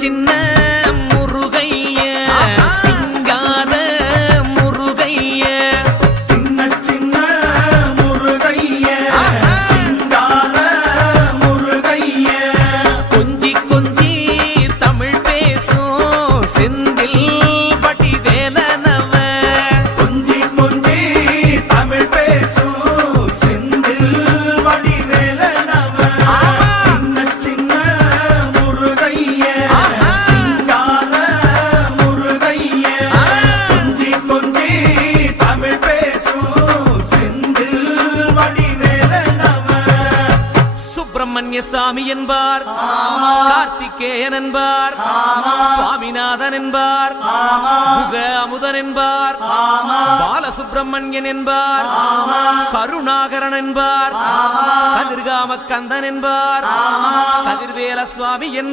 சின்ன முருகைய சிங்கார முருகைய சின்ன சின்ன முருகைய சிங்கார முருகைய கொஞ்சி கொஞ்சி தமிழ் பேசும் செந்தில் வடிவேலனவ கொஞ்சி கொஞ்சி தமிழ் பேசும் செந்தில் வடிவேலனவ சின்ன சின்ன முருகைய சிங்கார முருகைய கொஞ்சி கொஞ்சி தமிழ் பேசும் செந்தில் வடிவேலனவ சுப்பிரமணிய சாமி என்பார், கார்த்திகேயன் என்பார், சுவாமிநாதன் என்பார், முக அமுதன் என்பார், பாலசுப்பிரமணியன் என்பார், கருணாகரன் என்பார், கதிர்காம கந்தன் என்பார், கதிர்வேல சுவாமி என்பார்.